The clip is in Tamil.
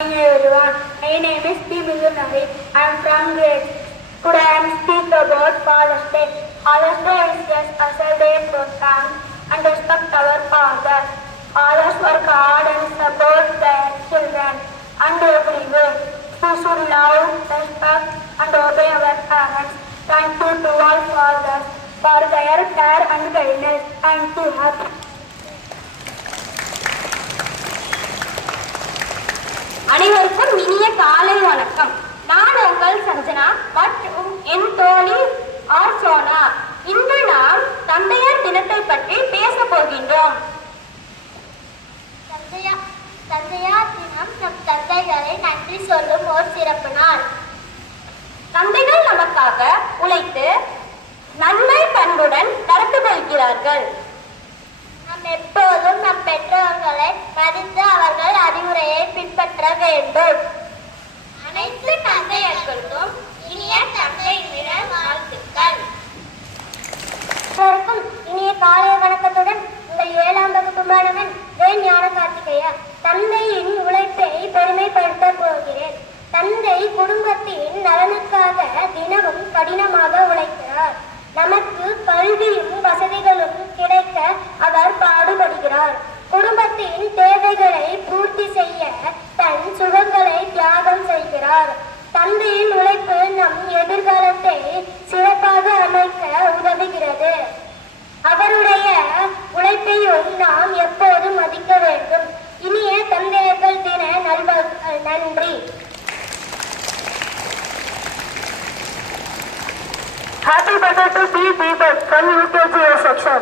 Everyone, my name is P. Millunari. I am from grade 6. Today I am speaking about Father's Day. Father's Day is just as a day to thank and respect our fathers. Fathers work hard and support their children and everywhere. We should love, respect and obey our parents. Thank you to all fathers for their care and guidance. Thank you. Happy. அனைவருக்கும் இனிய காலை வணக்கம். நான் உங்கள் சஞ்சனா மற்றும் என் தோழி ஆர் சோனா. இன்று நாம் தந்தையர் தினத்தை பற்றி பேச போகின்றோம். தந்தையார் தினம் நம் தந்தைகளை நன்றி சொல்லும் ஓர் சிறப்பு நாள். தந்தைகள் நமக்காக உழைத்து நன்மை பண்புடன் நடந்து கொள்கிறார்கள். நாம் எப்போதும் நம் பெற்றோர்களை மதித்து அவர்கள் அறிவுரையை பின்பற்ற வேண்டும். அனைத்து தந்தையர்களுக்கும் இனிய தந்தை தின வாழ்த்துக்கள். இனிய காலை வணக்கத்துடன் உங்கள் 7ஆம் வகுப்பு மாணவன் வேன் ஞான கார்த்திகேயா. தந்தையின் உழைப்பை பெருமைப்படுத்த போகிறேன். தந்தை குடும்பத்தின் நலனுக்காக தினமும் கடினமாக உழைக்கிறார். நமக்கு கல்வியும் வசதிகளும் கிடைக்க அவர் பாடுபடுகிறார். குடும்பத்தின் தேவைகளை பூர்த்தி செய்ய தன் சுகங்களை தியாகம் செய்கிறார். தந்தையின் உழைப்பு நம் எதிர்காலத்தை சிறப்பாக அமைக்க உதவுகிறது. அவருடைய உழைப்பையும் நாம் எப்போதும் மதிக்க வேண்டும். இனிய தந்தையர்கள் தின நல்வாழ்த்துக்கள். நன்றி. Happy birthday to B. Deepak from UKG section.